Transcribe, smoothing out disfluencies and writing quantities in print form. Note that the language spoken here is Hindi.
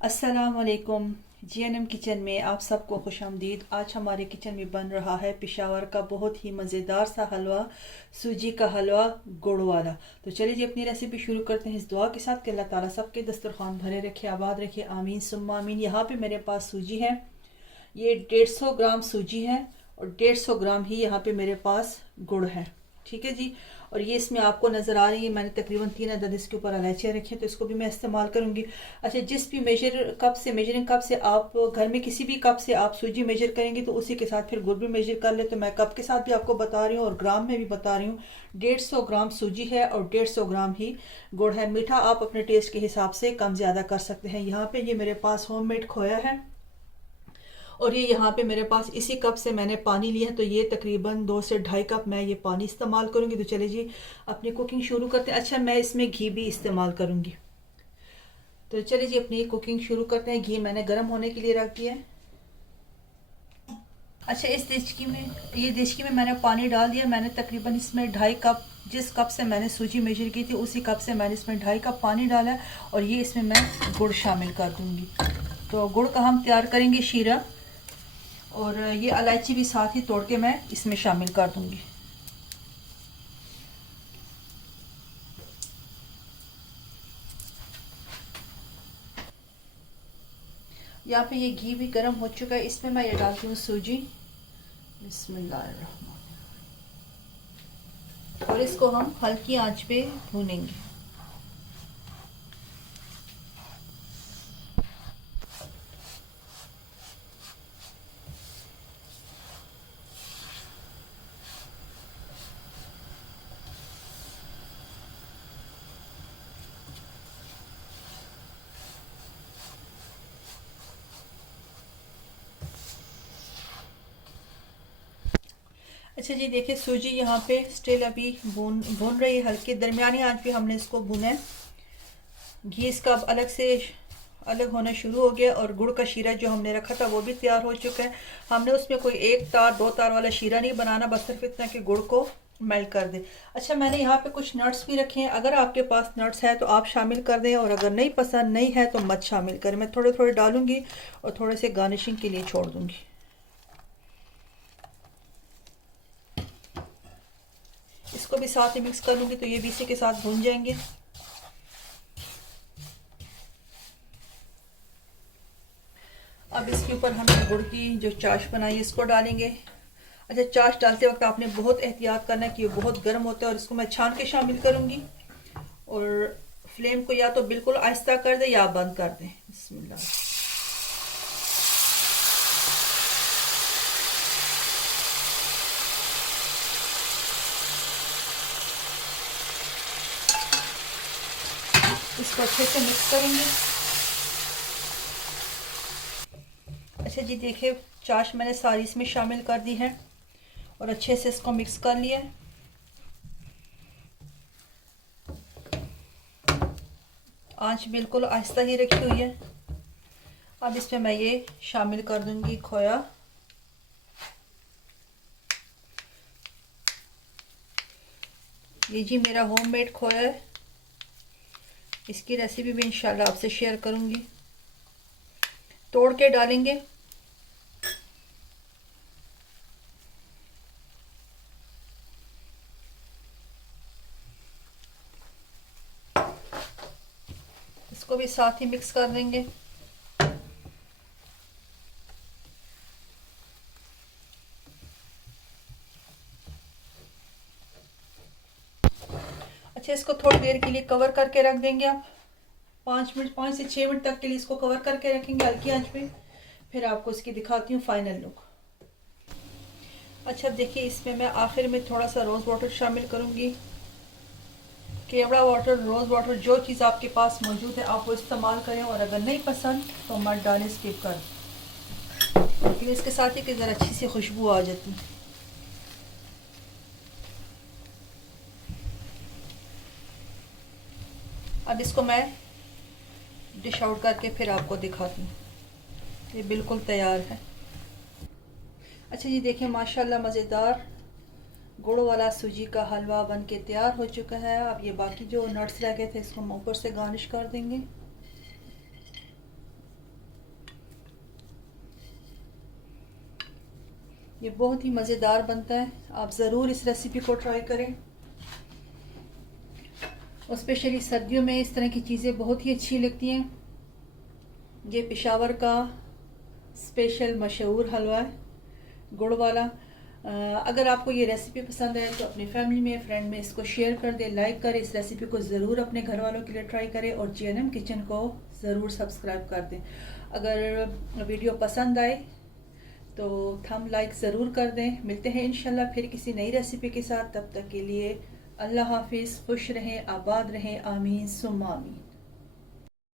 अस्सलामुअलैकुम। जीएनएम किचन में आप सबको खुशामदीद। आज हमारे किचन में बन रहा है पेशावर का बहुत ही मज़ेदार सा हलवा, सूजी का हलवा गुड़ वाला। तो चलिए जी अपनी रेसिपी शुरू करते हैं इस दुआ के साथ कि अल्लाह ताला सबके दस्तरखान भरे रखे, आबाद रखे, आमीन सुम्मा आमीन। यहाँ पे मेरे पास सूजी है, ये 150 ग्राम सूजी है और 150 ग्राम ही यहाँ पे मेरे पास गुड़ है। ठीक है जी। और ये इसमें आपको नज़र आ रही है, मैंने तकरीबन 3 अदद इसके ऊपर इलायचियाँ रखी हैं, तो इसको भी मैं इस्तेमाल करूँगी। अच्छा, जिस भी मेजरिंग कप से आप घर में किसी भी कप से आप सूजी मेजर करेंगे तो उसी के साथ फिर गुड़ भी मेजर कर ले। तो मैं कप के साथ भी आपको बता रही हूँ और ग्राम में भी बता रही हूँ। 150 ग्राम सूजी है और 150 ग्राम ही गुड़ है। मीठा आप अपने टेस्ट के हिसाब से कम ज़्यादा कर सकते हैं। यहाँ पे ये मेरे पास होममेड खोया है और ये यहाँ पे मेरे पास इसी कप से मैंने पानी लिया है, तो ये तकरीबन 2 से 2.5 कप मैं ये पानी इस्तेमाल करूँगी। तो चले जी अपनी कुकिंग शुरू करते हैं। अच्छा, मैं इसमें घी भी इस्तेमाल करूँगी। तो चलिए जी अपनी कुकिंग शुरू करते हैं। घी मैंने गर्म होने के लिए रख दिया है। अच्छा, इस देचकी में मैंने पानी डाल दिया। मैंने तकरीबन इसमें 2.5 कप, जिस कप से मैंने सूजी मेजर की थी उसी कप से मैंने इसमें 2.5 कप पानी डाला है और ये इसमें मैं गुड़ शामिल कर दूँगी। तो गुड़ का हम तैयार करेंगे शीरा, और ये इलायची भी साथ ही तोड़ के मैं इसमें शामिल कर दूंगी। यहाँ पे ये घी भी गर्म हो चुका है, इसमें मैं ये डालती हूँ सूजी। बिस्मिल्लाहिर्रहमानिर्रहीम। और इसको हम हल्की आंच पे भूनेंगे। अच्छा जी, देखिए सूजी यहाँ पे स्टिल अभी भून रही है, हल्की दरमियानी आंच पे हमने इसको भूना है। घी इसका अब अलग होना शुरू हो गया और गुड़ का शीरा जो हमने रखा था वो भी तैयार हो चुका है। हमने उसमें कोई 1 तार 2 तार वाला शीरा नहीं बनाना, बस सिर्फ इतना कि गुड़ को मेल्ट कर दे। अच्छा, मैंने यहाँ पे कुछ नट्स भी रखे हैं, अगर आपके पास नट्स है तो आप शामिल कर दें, और अगर नहीं पसंद नहीं है तो मत शामिल करें। मैं थोड़े थोड़े डालूंगी और थोड़े से गार्निशिंग के लिए छोड़ दूंगी। इसको भी साथ ही मिक्स कर लूंगी, तो ये भी इसी के साथ भून जाएंगे। अब इसके ऊपर हम गुड़ की जो चाश बनाई है इसको डालेंगे। अच्छा, चाश डालते वक्त आपने बहुत एहतियात करना है कि ये बहुत गर्म होता है, और इसको मैं छान के शामिल करूंगी। और फ्लेम को या तो बिल्कुल आहिस्ता कर दे या बंद कर दें। बिस्मिल्लाह। इसको अच्छे से मिक्स करेंगे। अच्छा जी, देखिए चाश मैंने सारी इसमें शामिल कर दी है और अच्छे से इसको मिक्स कर लिया है। आंच बिल्कुल आहिस्ता ही रखी हुई है। अब इसमें मैं ये शामिल कर दूंगी खोया। ये जी मेरा होममेड खोया है, इसकी रेसिपी भी इंशाल्लाह आपसे शेयर करूंगी। तोड़ के डालेंगे। इसको भी साथ ही मिक्स कर देंगे। अच्छा, इसको थोड़ी देर के लिए कवर करके रख देंगे आप। 5 से 6 मिनट तक के लिए इसको कवर करके रखेंगे हल्की आंच पे। फिर आपको इसकी दिखाती हूँ फाइनल लुक। अच्छा, देखिए इसमें मैं आखिर में थोड़ा सा रोज़ वाटर शामिल करूँगी। केवड़ा वाटर, रोज़ वाटर, जो चीज़ आपके पास मौजूद है आप वो इस्तेमाल करें, और अगर नहीं पसंद तो मत डालें, स्किप कर। लेकिन इसके साथ ही कि ज़रा अच्छी सी खुशबू आ जाती है। अब इसको मैं डिश आउट करके फिर आपको दिखाती हूँ। ये बिल्कुल तैयार है। अच्छा जी, देखिए माशाल्लाह मज़ेदार गुड़ वाला सूजी का हलवा बन के तैयार हो चुका है। अब ये बाकी जो नट्स रह गए थे इसको हम ऊपर से गार्निश कर देंगे। ये बहुत ही मज़ेदार बनता है, आप ज़रूर इस रेसिपी को ट्राई करें। और स्पेशली सर्दियों में इस तरह की चीज़ें बहुत ही अच्छी लगती हैं। ये पेशावर का स्पेशल मशहूर हलवा है, गुड़ वाला। अगर आपको ये रेसिपी पसंद आए तो अपनी फैमिली में, फ्रेंड में इसको शेयर कर दें, लाइक करें। इस रेसिपी को ज़रूर अपने घर वालों के लिए ट्राई करें और GNM किचन को ज़रूर सब्सक्राइब कर दें। अगर वीडियो पसंद आए तो थंब लाइक ज़रूर कर दें। मिलते हैं इंशाल्लाह फिर किसी नई रेसिपी के साथ। तब तक के लिए अल्लाह हाफिज़, खुश रहें, आबाद रहें, आमीन सुम्मा आमीन।